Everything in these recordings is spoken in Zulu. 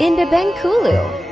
In the Bengkulu.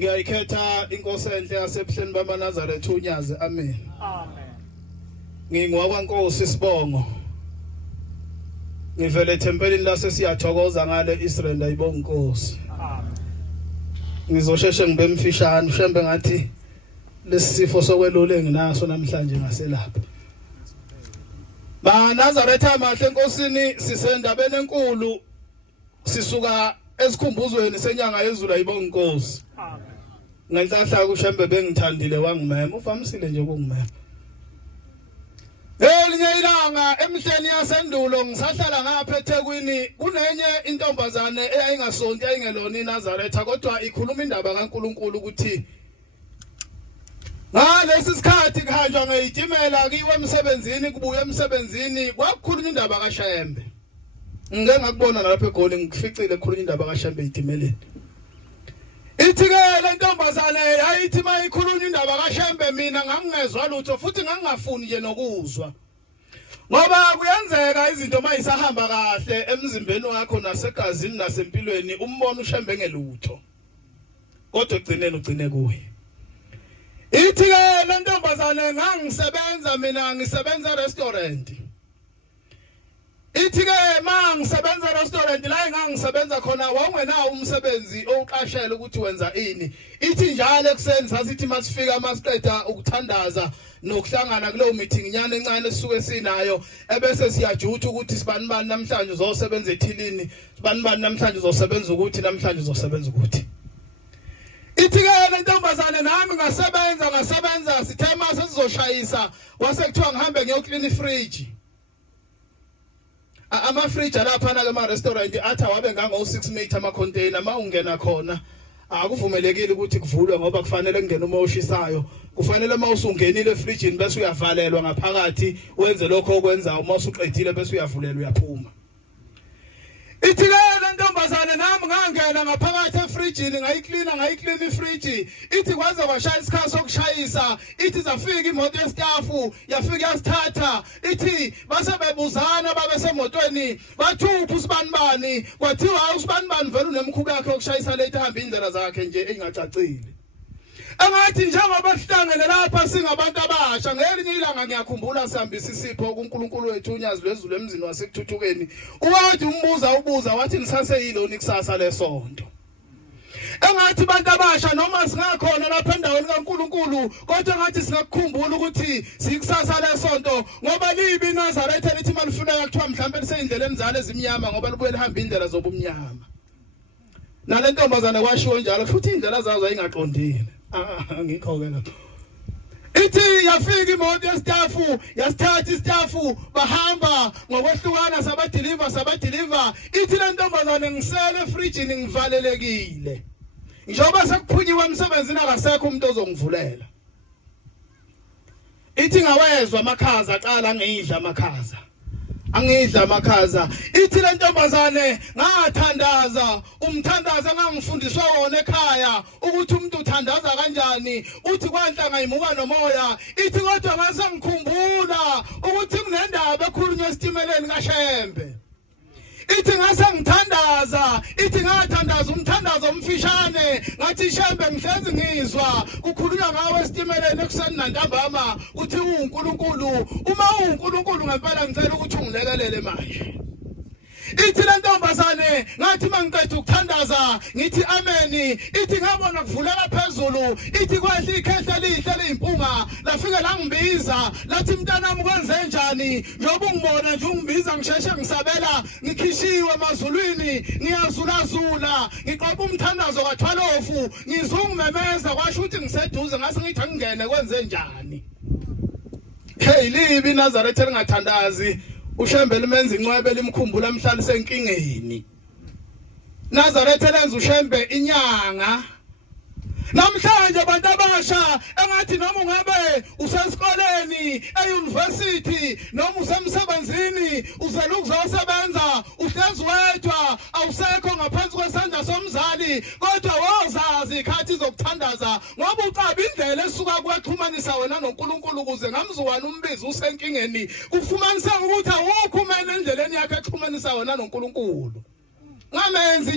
Ngiyayikhetha inkosi enhle yasebuhleni bamaNazaretha uNyazi. Amen. Amen. NgingowakwaNkosi Sibongo. Ngivele ethempelini lase siyathokoza ngale Israel ayibonga inkosi. Amen. Ngizosheshe ngibe mfishane ushembe ngathi lesifo sokwelula enginaso namhlanje ngaselapha. BaNazaretha amahle enkosini sisendabeni enkulu sisuka esikhumbuzweni senyanga yezulu ayibonga inkosi. Amen. Ngenhlahla kushembe bengithandile wangimema ufamisile nje ukungimema. Elinye ilanga emhleni yasendulo ngisahlala ngapha eThekwini kunenye intombazane eyayingasonti ayingelona iNazaretha kodwa ikhuluma indaba kaNkuluNkulu ukuthi ngalesi sikhathi kuhanjwa ngeyitimela kiwe emsebenzini kubuya emsebenzini kwakukhulunywa indaba kaShembe. Ngike ngakubona lapha eGoli ngificile ekhulunywa indaba kaShembe eyitimeleni. Ithi ke le ntombazane yayithi mayikhulunywa indaba kaShembe mina ngangingezwa lutho futhi ngangingafuni nje nokuzwa. Ngoba kuyenzeka izinto mayisahamba kahle emzimbeni wakho nasegazini nasempilweni umbone uShembe ngelutho. Kodwa egcineni ugcine kuye. Ithi ke le ntombazane ngangisebenza mina ngisebenza restaurant. Ithi ke mangisebenza restaurant la engangisebenza khona wawungenawo umsebenzi oqashela ukuthi wenza ini. Ithi njalo ekseni sasithi masifika masiqeda ukuthandaza nokuhlangana kulowo meeting nyane encane esisuke sinayo ebese siyajutha ukuthi sibani bani namhlanje uzosebenza ethilini sibani bani namhlanje uzosebenza ukuthi namhlanje uzosebenza ukuthi. Ithi ke le ntombazane nami ngasebenza sithema sesizoshayisa wasekuthiwa ngihambe ngiyoclean ifridge. Ama-fridge alapha na ke restaurant athi awabe ngango 6 meter ama container mawungena khona akuvumelekile ukuthi kuvulwe ngoba kufanele kungena umoya oshisayo. Kufanele mawusungenile efridgeini bese uyavalelwa ngaphakathi wenze lokho okwenza uma usuqedile bese uyavulelwa uyaphuma. Ithi le ntombazane nami ngangena ngaphakathi efridgeini ngayiclean ifridge. Ithi kwaze kwashaya isikhathi sokushayisa ithi zafika imoto yestafu yafika yasithatha. Ithi base bebuzana babesemotweni bathupha usibanibani kwathiwa usibanibani vele unemkhuba yakhe yokushayisa late ehamba indlela zakhe nje engacacile. Engathi njengoba sihlangene lapha singabantu abasha ngelinye ilanga ngiyakhumbula sihambisa isipho kuNkulunkulu wethu uNyazi lwezulu emzini wasekuthuthukeni. Uwathi ubuza wathi nisase yiloni kusasa lesonto. engathi bantu abasha noma singakhona lapha endaweni kaNkulunkulu kodwa ngathi singakukhumbula ukuthi sikusasa lesonto ngoba libi iNazaretha lithi malifuna kuthiwa mhlawumbe liseyindlela emzalo ezimnyama ngoba libuye lihamba indlela zobumnyama nalentombazana kwashiwo njalo futhi indlela zazo ayingaqondile ngikho ke lapho ithi yafika imoto yestafu yasithatha istafu bahamba ngokwehlukana sabadeliver ithi lentombazane ngisele efrijini ngivalelekile njengoba sekuphunyiwe emsebenzini akasekho umuntu ozongivulela ithi ngawezwa amakhaza aqala angidla amakhaza ithi lentombazane ngathandaza umthandaza ngangifundiswa wona ekhaya ukuthi umuntu uthandaza kanjani uthi kwanhla ngayimuka nomoya ithi kodwa ngase ngikhumbula ukuthi kunendaba ekhulunywa esitimeleni kaShembe ithi ngase ngithandaza ithi ngathandaza umthandazo omfishane ngathi Shembe ngihlezi ngizwa kukhulunywa ngawe esitimeleni ekuseni nantambama uthi uNkulunkulu uma uNkulunkulu ngempela ngicela ukuthi ungilekelele manje ithi lentombazane ngathi mangiqeda ukuthandaza ngithi ameni ithi ngabona kuvuleka phezulu ithi kwahle ikhehla lihle leyimpunga lafike langibiza lathi mntanami kwenze njani njoba ungibona nje ungibiza ngisheshe ngisabela ngikhishiwe emazulwini ngiyazulazula ngiqopha umthandazo kaThwalofu ngizungimemeza kwasho ukuthi ngiseduze ngase ngithi angingene kwenze njani hey libi iNazaretha lingathandazi uShembe limenza incwebe limkhumbula amhlalise enkingeni Nazaretha lenza uShembe inyanga namhlanje abantu abasha engathi noma ungabe usesikoleni euniversity noma usemsebenzini uzela ukuzosebenza uhlezi wedwa awusekho ngaphansi kwesandla somzali kodwa wozazi ikhathi zokuthandaza ngoba ucaba indlela esuka kwexhumanisa wena noNkulunkulu ukuze ngamzukwana umbizi usenkingeni kufumanisa ukuthi awukho umene endleleni yakhe exhumanisa wena noNkulunkulu ngamenza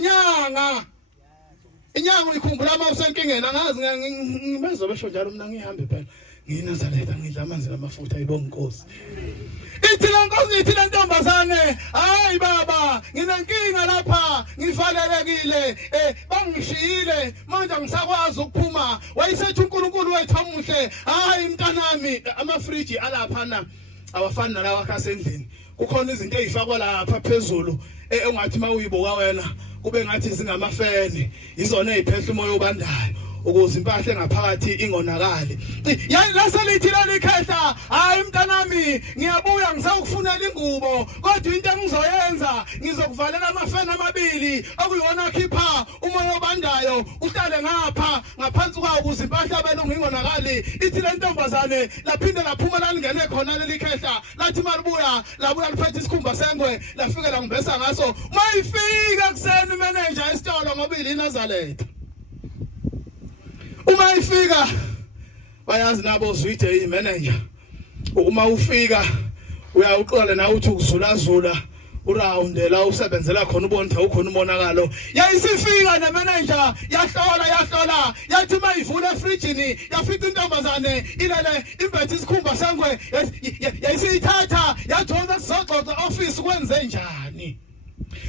inyanga uyikhumbula uma usenkingeni angazi ngibenza besho njalo mina ngihambe phela ngiyiNazaretha ngidla amanzi namafutha ayibonga inkosi ithi lenkosi ithi lentombazane hayi baba nginenkinga lapha ngivalelekile bangishiyile manje ngisakwazi ukuphuma wayesethi uNkulunkulu wethu omuhle hayi mntanami amafriji alapha na awafani nalawa akasendlini kukhona izinto ezifakwa lapha phezulu engathi mawuyibuka wena kube ngathi zingamafeni izona eziphehla umoya obandayo ukuze impahla engaphakathi ingonakali laselithi lelikhehla hayi mntanami ngiyabuya ngisawukufunela ingubo kodwa into engizoyenza ngizokuvalela amafeni amabili okuyona khipha umoya obandayo uhlale ngapha ngaphansi kwawo ukuze impahla belungu ingonakali ithi lentombazane laphinde laphuma langene khona lelikhehla lathi malibuya labuya liphethe isikhumba sengwe lafike langibesa ngaso mayifika kuseni manager esitolo ngoba iNazaretha uma ifika bayazi nabo uzwithe imanager uma ufika uyawuqala na uthi ukuzulazula urawundela usebenzela khona ubonke ukhona umonakalo yayisifika nemanager yahlola yathi mayivula efrijini yafika intombazane ilele imbethe isikhumba sengwe yayisithatha yadonsa sizoxoxa office kwenze njani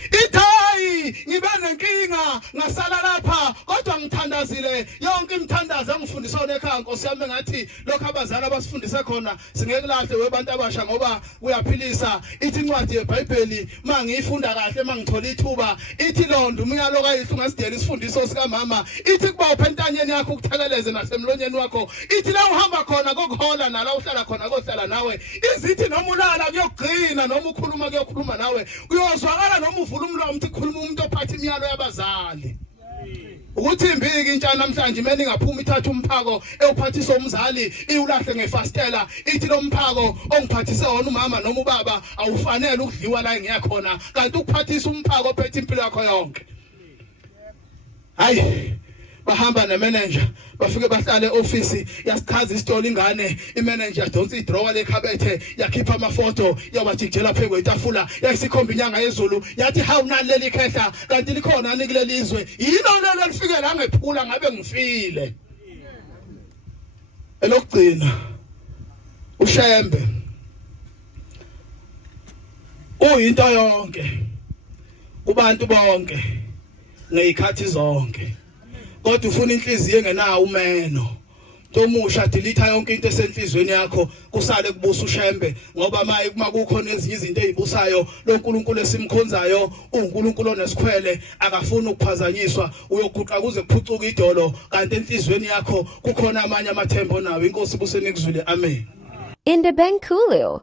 ithayi ngibe nenkinga ngasala lapha kodwa ngithandazile yonke imithandazo engifundiswa ekhaya Nkosi yami ngathi lokho abazali abasifundise khona singeke lahle webantu abasha ngoba kuyaphilisa ithi incwadi yeBhayibheli mangiyifunda kahle mangithola ithuba ithi londo umyalo kayihle ungasidela isifundiso sika mama ithi kuba uphentanyeni yakho ukuthakeleze nasemlonyeni wakho ithi la uhamba khona kokuhola nala uhlala khona kohlala nawe izithi noma ulala kuyogcina noma ukhuluma kuyokhuluma nawe uyozwakala noma uvula umlomo uthi khuluma umuntu ophatha imiyalo yabazali ukuthi imbiki intshana namhlanje imene ingaphuma ithatha umphako ewuphathisa umzali iwulahle ngefastela ithi lo mphako ongiphathise wona umama noma ubaba awufanele ukudliwa la ngiyakhona kanti ukuphathisa umphako ophethe impilo yakho yonke hayi bahamba nemanager bafike bahlale office yasichaza isitolo ingane imanager donsa idrawer lekhabethe yakhipha amafoto yawajikela phezu kwetafula yayisikhomba inyanga yezulu yathi hawu naleli khehla kanti likhona nikuleli izwe yilo lelo lifike la ngephula ngabe ngifile elokugcina uShembe uyinto yonke kubantu bonke ngezikhathi zonke kodwa ufuna inhliziyo engenawo umeno. Tomusha delete yonke into esenhlizweni yakho kusale kubusa ushembe ngoba makukhona ezinye izinto ezibusayo lo nkulunkulu esimkhonzayo uNkulunkulu onesikhwele akafuni ukuphazanyiswa uyoguqa kuze kuphucuke idolo kanti enhlizweni yakho kukhona amanye amathembo nawo inkosi busenikuzwile amen. Indebankulio.